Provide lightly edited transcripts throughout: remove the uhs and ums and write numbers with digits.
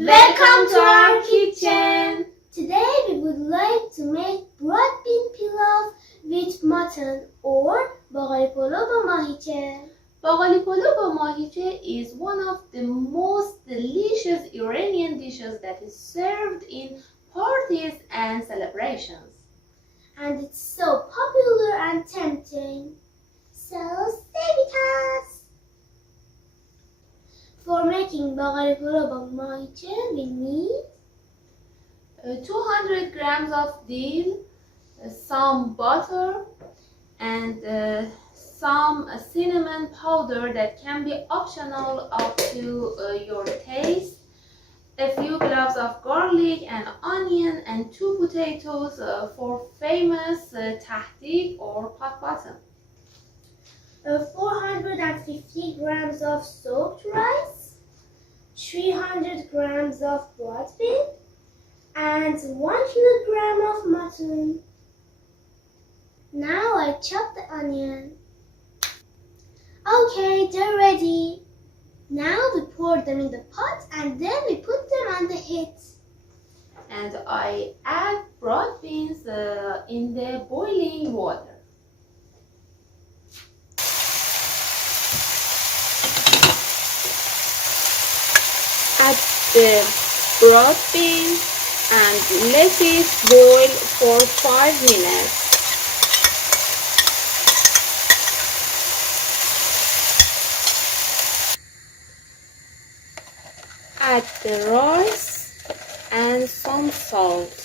Welcome to our kitchen! Today we would like to make broad bean pilaf with mutton or باقالی پلو با ماهیچه. باقالی پلو با ماهیچه is one of the most delicious Iranian dishes that is served in parties and celebrations. And it's so popular and tempting. So stay with us! For making باقالی پلو با ماهیچه we need 200 grams of dill, some butter, and some cinnamon powder that can be optional up to your taste, a few cloves of garlic and onion, and 2 potatoes for famous tastier or pot bottom. 450 grams of soaked rice, 300 grams of broad bean, and 1 kilogram of mutton. Now I chop the onion. Okay, they're ready. Now we pour them in the pot and then we put them on the heat. And I add broad beans in the boiling water. Add the broad beans and let it boil for 5 minutes. Add the rice and some salt.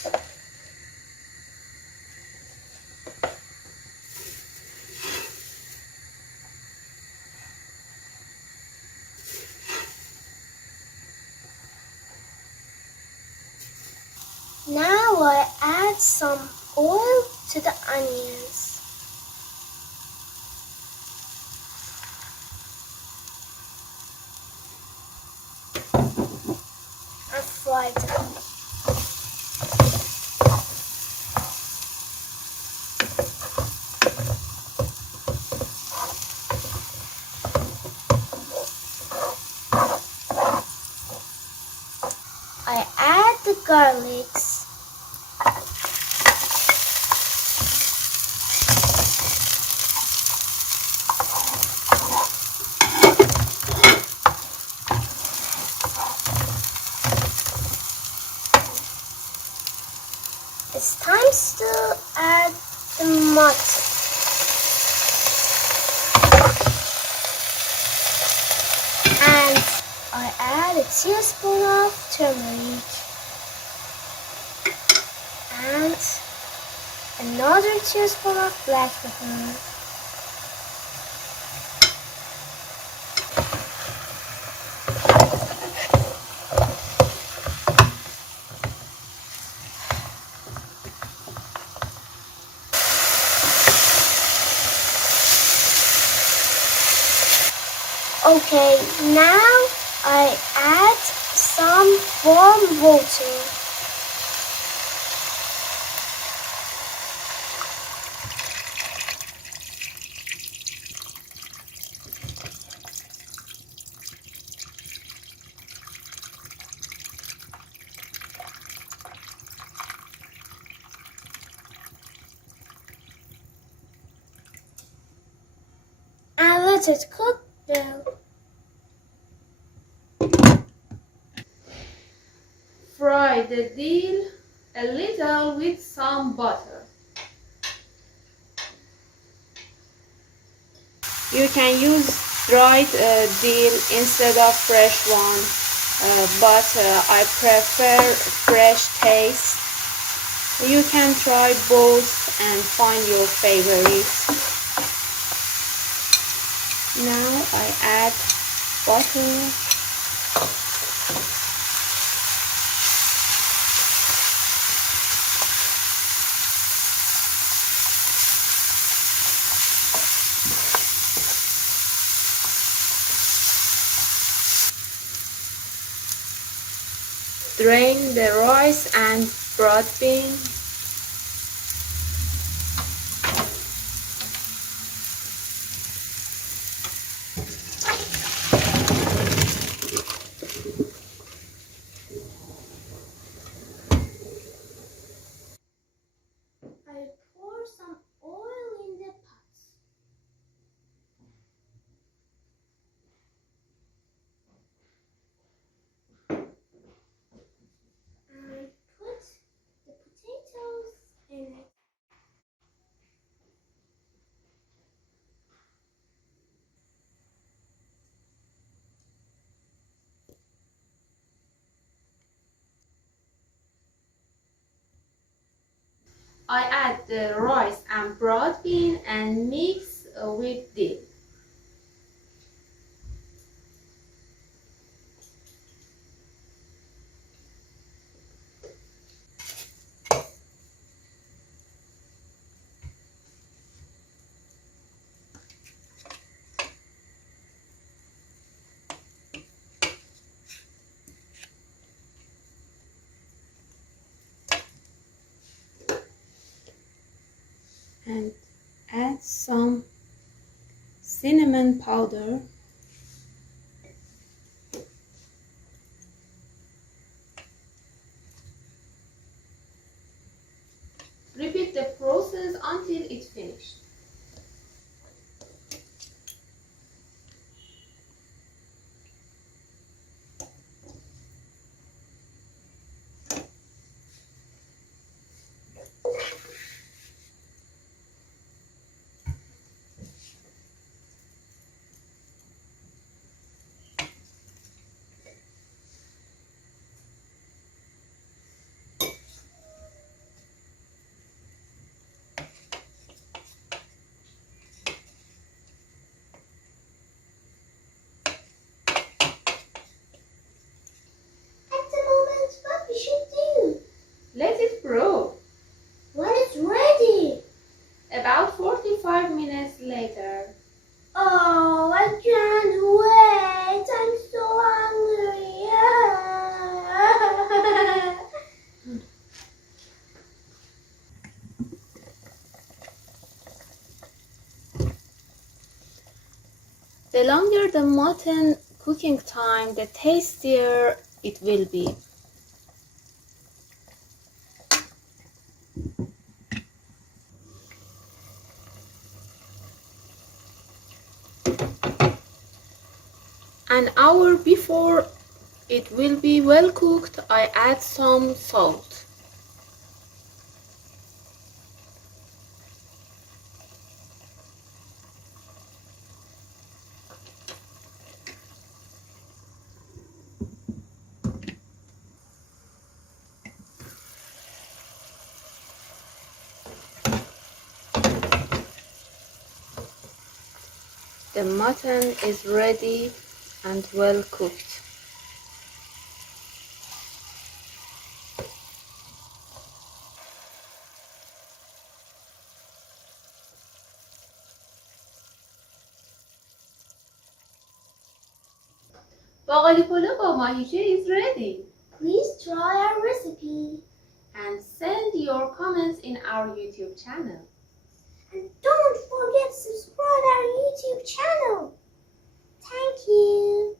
Now I add some oil to the onions. And fry them. I add the garlics. It's time to add the mutton. And I add a teaspoon of turmeric and another teaspoon of black pepper. Okay, now I add some warm water. And let it cook well. Fry the dill a little with some butter. You can use dried dill instead of fresh one, but I prefer fresh taste. You can try both and find your favorite. Now I add butter. Drain the rice and broad bean. I add the rice and broad bean and mix with dill. And add some cinnamon powder. Repeat the process until it's finished. At the moment, what we should do? Let it brew. When it's ready. About 45 minutes later. Oh, I can't wait. I'm so hungry. The longer the mutton cooking time, the tastier it will be. An hour before it will be well cooked, I add some salt. The mutton is ready and well cooked. باقالی پلو با ماهیچه is ready. Please try our recipe. And send your comments in our YouTube channel. And don't forget to subscribe our YouTube channel. Thank you.